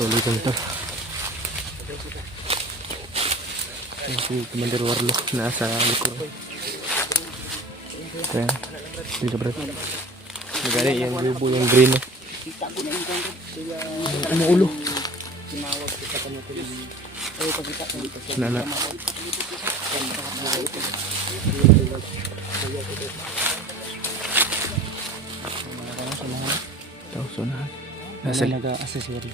Tuloy kami to. Si Commander Warlo nasa likod. Kaya, dito bro. Nagani yung lubo yung green. Ano ulo? Nana. Tausunahan. Nasa nag-accessory.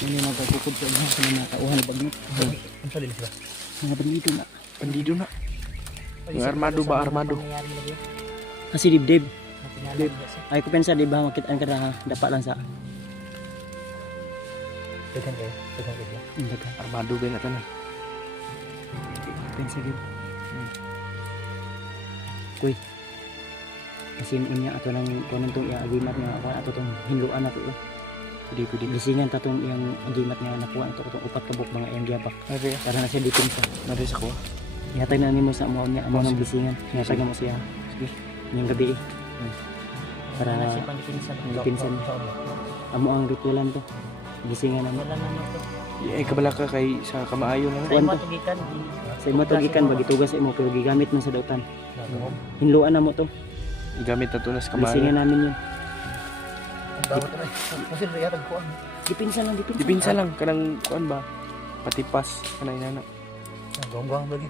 Ini nagkukod sa inyo sa mga tauhan ng bagnot. Ang salin sila. Mga bandido na. Bandido na. Yung armado ba? Armado. Kasi dibdib. Ay ko pensa di ba makita ang kada dapat lang sa. Tekan kayo. Tekan kayo. Armado ba na tanan? Pensa gid. Kuy. Kasi inya ato nang kuno tong iagimat nga ato tong hinluan ato. Pwede lisingan tatong iyang agimat nga nakuha ito itong upat kabuk mga iyang giyabak. Para na siya dipinsa. Naris ako. Ihatag na nimo sa amo niya, amo ng lisingan. Ihatag na mo siya. Sige. Ngayong gabi para dipinsan. Amo ang ritualan to. Lisingan na mo. Eh, kabala ka kay sa kamaayo na. Sa imo tugikan bagitugas sa imo pero gigamit man sa dautan. Hinluan na mo to. Gamit na to na sa kamaayo. Lisingan namin yun. Dipinsa lang kanang kuan ba? Patipas kanang inana. Gawang lagi.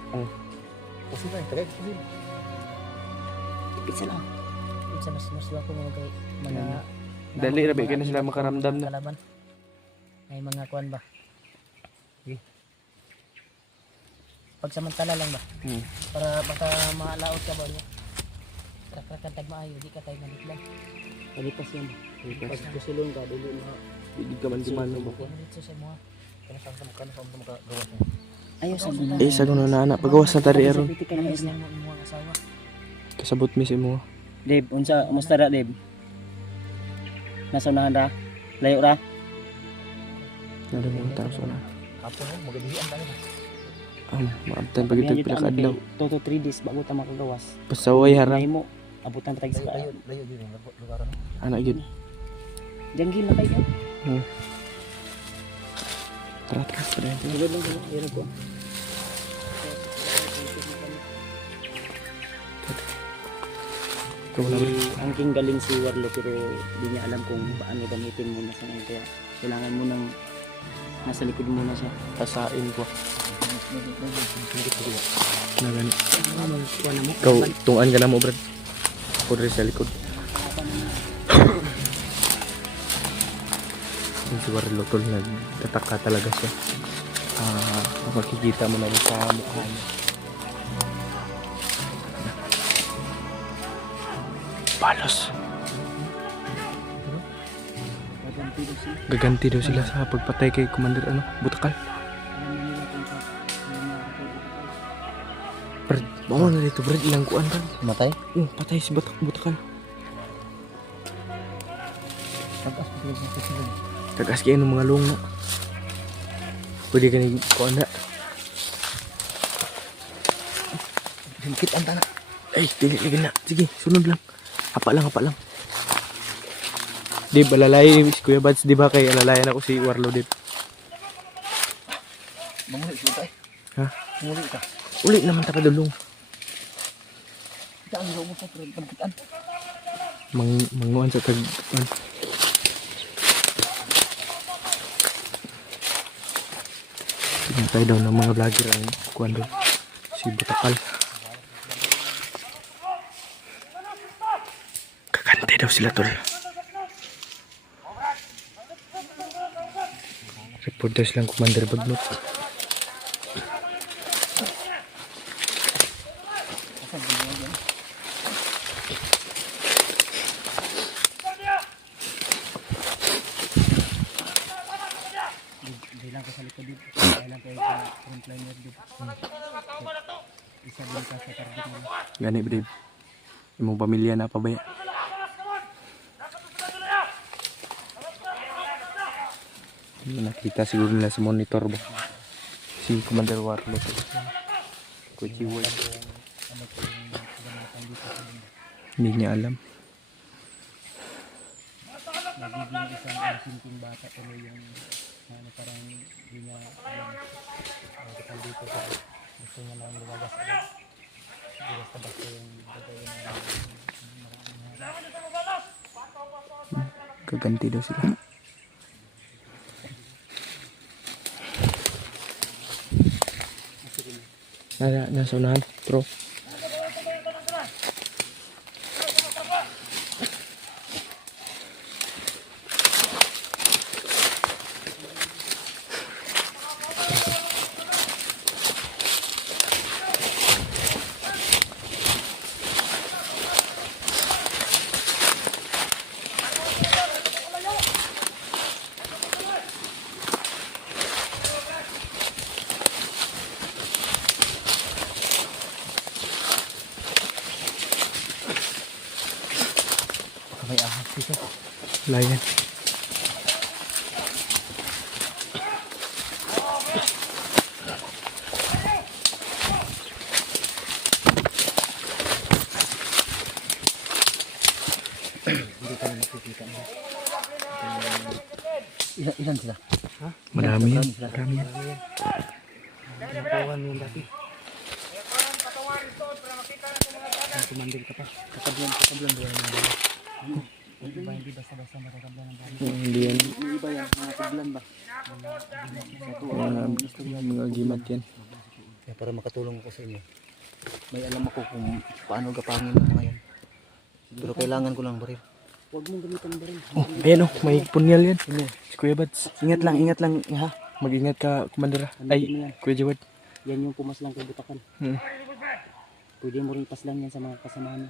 Pusin na, tagay pusin. Dipinsa lang. Sa mas ko mga Dali ra ba kay na sila makaramdam na. kalaban. May mga kuan ba? Pagsamantala lang ba? Para baka maalaot ka ba niya. Kakratag maayo, di ka tayo nalit lang. Palipas yan. Pag kusilong ka, dili mo. Hindi ka man gumano ba? Dito sa mga Ayaw sa mga. Eh sa kuno na anak pagawas na tari aron. ayos lang mo mga asawa. Kasabot mi si mo. Deb, unsa musta ra Deb? Nasa unahan ra? Layo ra? Nado mo tao sa na. Hapon mo, magadihian tayo. Maabtan pag ito pila kadlaw. 2 to 3 days bago ta makagawas. Pasaway harang. Nay mo abutan ta sa Layo din yung lugar ano. Anak gid. Janggil na kayo. Tara tara tara. Sulod lang ko. Yan ko. Ang king galing si Warlo pero di niya alam kung paano gamitin mo na sa ngayon kaya kailangan mo nang nasa likod mo na siya. Pasain ko. Na gani. Kuha na mo. Ikaw tungan ka na mo brad. Ako rin sa likod. Yung si Warlo tol nagtataka talaga siya. Makikita mo na rin sa mukha niya. Palos. Gaganti daw sila sa pagpatay kay Commander Butakal. Brad, bawa na dito Brad, ilang kuan Brad. Matay? Patay si Butakal. Tagas kayo ng mga luong na. Pwede ka na kuan na. Himkit ang tanak. Ay, dili na. Sige, sunod lang. Hapa lang. Di ba alalay si Kuya Bads, di ba kay alalayan ako si Warlo dip. Manguli sila tayo. Ha? Manguli ka. Uli naman ta padulong. Kita ang mo sa pagkitaan. Manguan sa tag. Pinatay daw ng mga vlogger ang kuwan doon. Si Butakal. Kakante daw sila tol. Reporters lang Commander Bagnot. Bilang ko sa likod dito. Kailan kayo sa frontliner dito. Isa din ka sa target mo. Gani babe. Imong pamilya na pa ba? Nakita siguro nila sa monitor ba? Si Commander Warlo. Kuchiway. Hindi niya alam. nagiging isang simpleng bata tuloy yung parang hindi niya alam kapag dito sa gusto niya lang lumagas agad. Hindi basta yung gagawin na Gaganti daw sila. Nasa unahan, bro. May ahas dito. Layan. Hindi tayo makikita nila. Ilan sila? Ha? Marami yan. Marami yan. Kawan yung dati. Kumandil ka pa. Kakablan doon na dito. Iba hindi basta-basta makakablan ng dami. Hindi yan. Iba yan, mga kablan ba? Mga gimat yan. Kaya para makatulong ako sa inyo. May alam ako kung paano gapangin ng mga yan. Pero kailangan ko lang baril. Huwag mong gamitan ba rin? Oh, ayan oh, may punyal yan. Si Kuya Bads. Ingat lang ha. Mag-ingat ka, Commander. Ay, Kuya Jawad. Yan yung pumas lang kay Butakan. Pwede mo rin paslan yan sa mga kasamahan.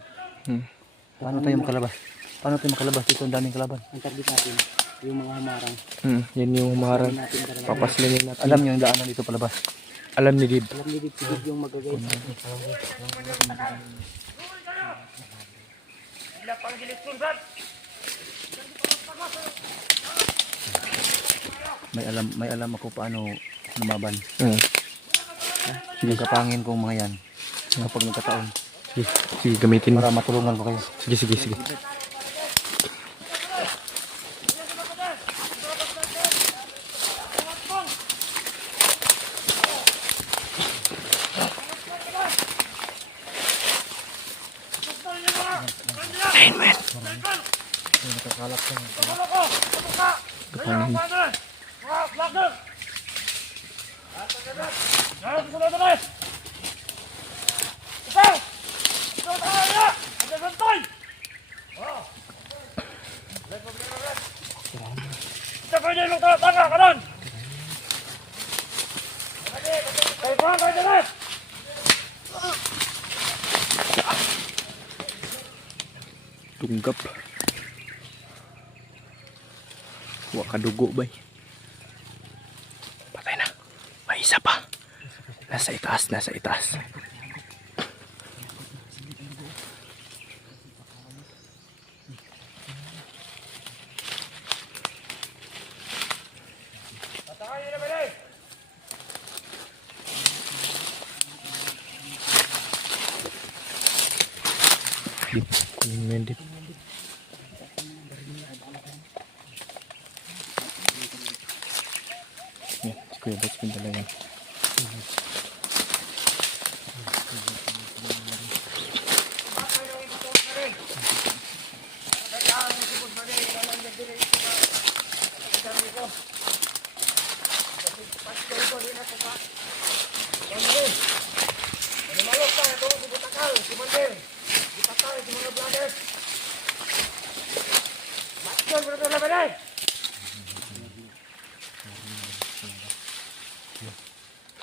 Paano tayo makalabas? Paano tayo makalabas? Dito ang daming kalaban. Ang target natin, yung mga hamarang. Yan yung humarang. Natin talaga. Papaslingin natin. Alam niyo yung daanan dito palabas. Alam ni Dib. Alam niyo dito yung magagay sa atin. May alam ako paano lumaban. Sige, Kapangin kong mga yan. Kapag nagkataon. sige, gamitin mo. Para matulungan ko kayo. Sige. Ayun, man. Nakakalap ko. Kapangin. Tunggap. Huwag ka dugo, bay. Patay na. May isa pa. Nasa itaas. Dip, kunin mo yan, Dip. Yan, si Kuya Bads pun talaga.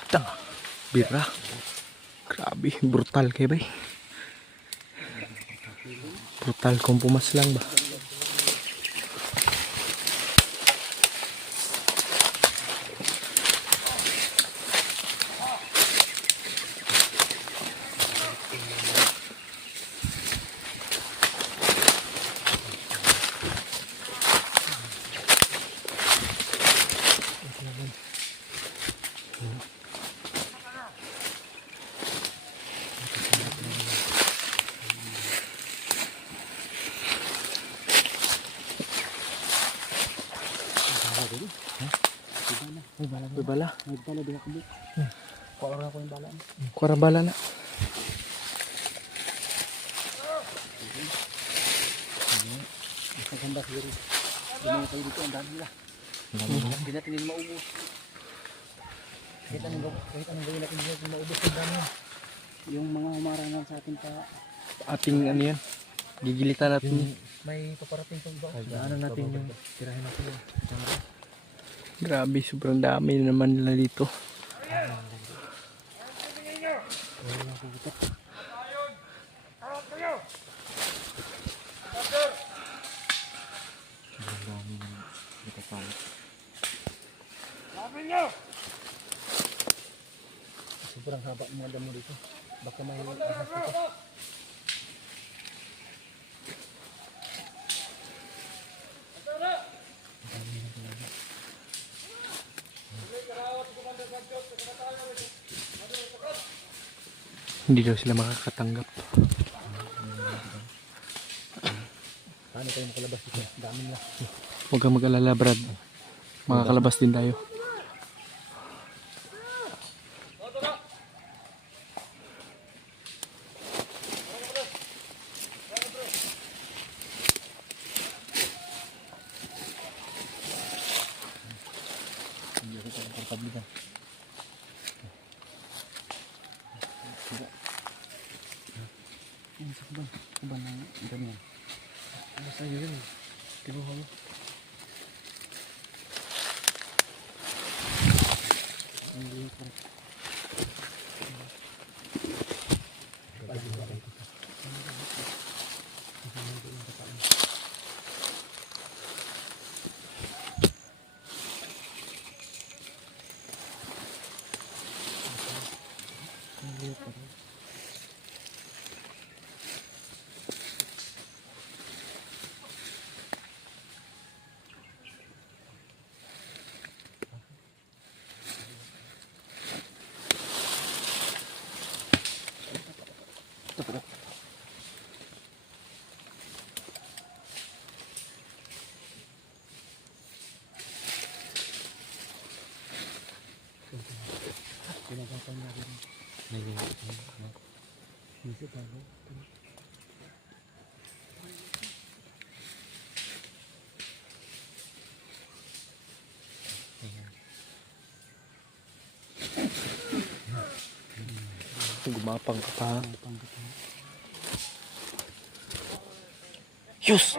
Tanga, bira. Grabe, brutal kayo ba? Brutal kung pumaslang ba? May bala. May bala di ako. Kuha lang ako yung bala. Kurang bala na. Maganda siguro. Hindi kayo dito, ang dami nila. Hindi natin yung maubos. Kahit anong gawin natin dito, maubos ang dami. Yung mga humarangan sa atin pa. Ating ano yan. Gigilitan natin. May paparating pang iba. Daanan natin yung tirahin natin yung Grabe, sobrang dami naman nila dito. Sobrang haba ng mga damo dito. Baka may ahas dito. Hindi daw sila makakatanggap. Paano tayo makalabas dito? Dami nila. Huwag kang mag-alala, Brad. Makakalabas din tayo. Hindi ako komportable dyan. Kuban ng ganyan. Ano sa'yo yun? Tibuha mo. Gumapang ka pa. Yus!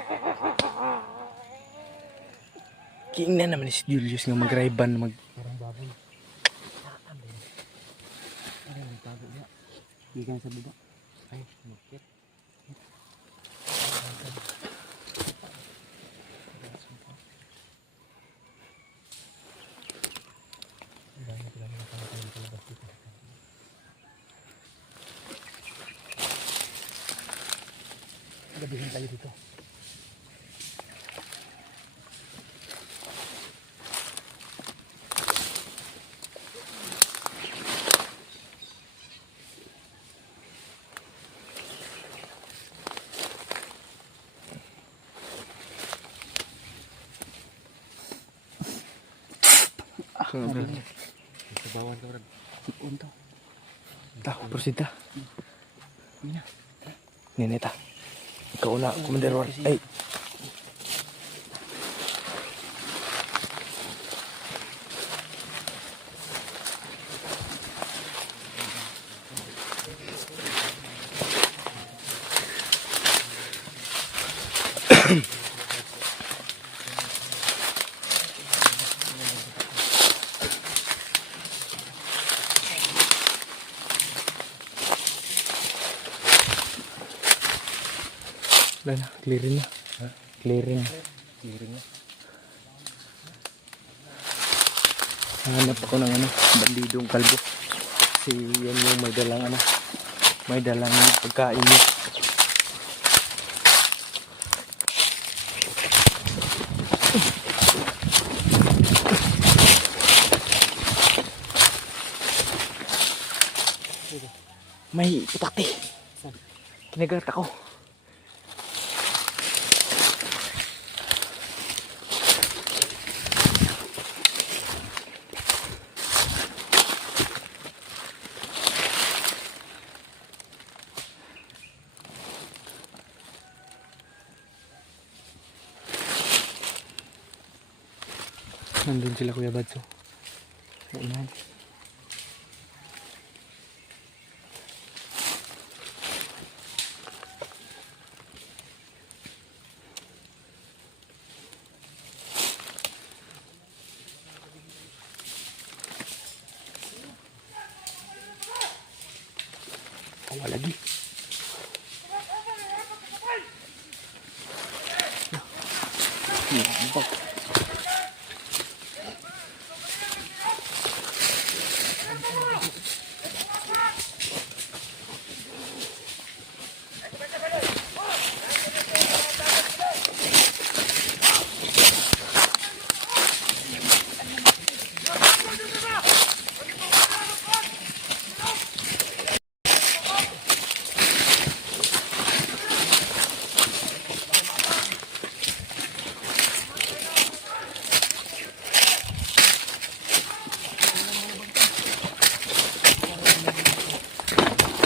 King na naman si Julius nga mag-rayban mag... Parang baboy. Ay, may tago niya. Higan sa baba. Ay, makit. Gabihin tayo dito. Sabawan ka, Brad. Unto. Ta, prosita. Ninita. Ikaw na, Commander War. Ay. Wala na, clearing na. Clearing. Clearing na. Hanap ako ng ano, bandidong kalbo. Kasi yan yung may dalang ano, may dalang pagkain niya. May putakti. Kinagat ako. Nandun sila Kuya Badso. Unahan. Wala lagi. Bak.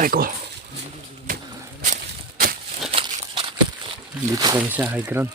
Ay ko. Dito kami sa high ground.